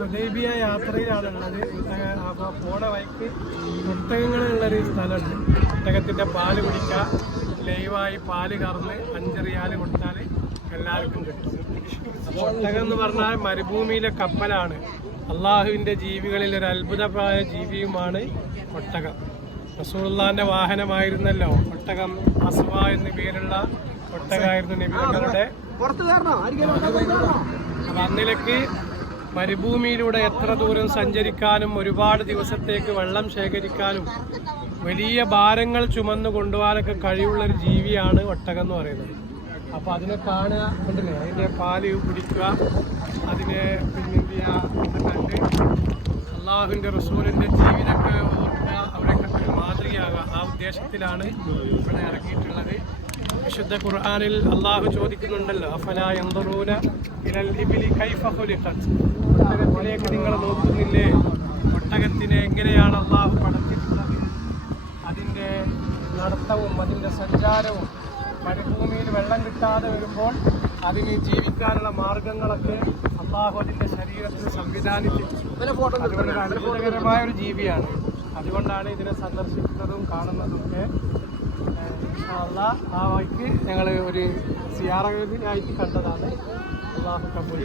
Hudaibiya യാത്രയിലാണുള്ളത് അപ്പോൾ പോണ വഴിക്ക് ഒട്ടകങ്ങളുള്ളൊരു സ്ഥലമുണ്ട്. ഒട്ടകത്തിന്റെ പാൽ കുടിക്കുക ലൈവായി പാൽ കറന്ന് അഞ്ചറിയാൽ കൊടുത്താൽ എല്ലാവർക്കും കിട്ടും. അപ്പോൾ ഒട്ടകം എന്ന് പറഞ്ഞാൽ മരുഭൂമിയിലെ കപ്പലാണ്. അള്ളാഹുവിന്റെ ജീവികളിൽ ഒരു അത്ഭുതമായ ജീവിയുമാണ് ഒട്ടകം റസൂള്ളാന്റെ വാഹനമായിരുന്നല്ലോ. ഒട്ടകം അസുവ എന്ന പേരുള്ള ഒട്ടകമായിരുന്നു നബികളുടെ അപ്പൊ അന്നിലേക്ക് മരുഭൂമിയിലൂടെ എത്ര ദൂരം സഞ്ചരിക്കാനും ഒരുപാട് ദിവസത്തേക്ക് വെള്ളം ശേഖരിക്കാനും വലിയ ഭാരങ്ങൾ ചുമന്നു കൊണ്ടുപോകാനൊക്കെ കഴിവുള്ള ഒരു ജീവിയാണ് ഒട്ടകം എന്ന് പറയുന്നത്. അപ്പൊ അതിനെ കാണുക കണ്ടില്ലേ? അതിന്റെ പാൽ കുടിക്കുക അതിനെ റസൂലിന്റെ അള്ളാഹുവിന്റെ റസൂലിന്റെ ജീവിതമൊക്കെ ഓർക്കുക അവരൊക്കെ മാതൃകയാകുക ആ ഉദ്ദേശത്തിലാണ് ഇവിടെ ഇറങ്ങിയിട്ടുള്ളത്. വിശുദ്ധ ഖുർആാനിൽ അള്ളാഹു ചോദിക്കുന്നുണ്ടല്ലോ അഫലാ യൻദറൂന ഇലൽ ഇബ്ലി കൈഫ ഖുലിഖത്? ഒട്ടകത്തിലേക്ക് നിങ്ങൾ നോക്കുന്നില്ലേ? ഒട്ടകത്തിനെ എങ്ങനെയാണ് അള്ളാഹു പടച്ചിട്ടുള്ളത് അതിന്റെ നടത്തവും അതിന്റെ സഞ്ചാരവും മരുഭൂമിയിൽ വെള്ളം കിട്ടാതെ വരുമ്പോൾ അതിന് ജീവിക്കാനുള്ള മാർഗങ്ങളൊക്കെ അള്ളാഹു അതിന്റെ ശരീരത്തിൽ സംവിധാനിച്ചിട്ടുണ്ട് അത്ഭുതകരമായ ഒരു ജീവിയാണ്. അതുകൊണ്ടാണ് ഇതിനെ സന്ദർശിക്കുന്നതും കാണുന്നതും ഒക്കെ ആ വഴിക്ക് ഞങ്ങൾ ഒരു സിയാറായിട്ട് കണ്ടതാണ് അള്ളാഹു കബൂൽ.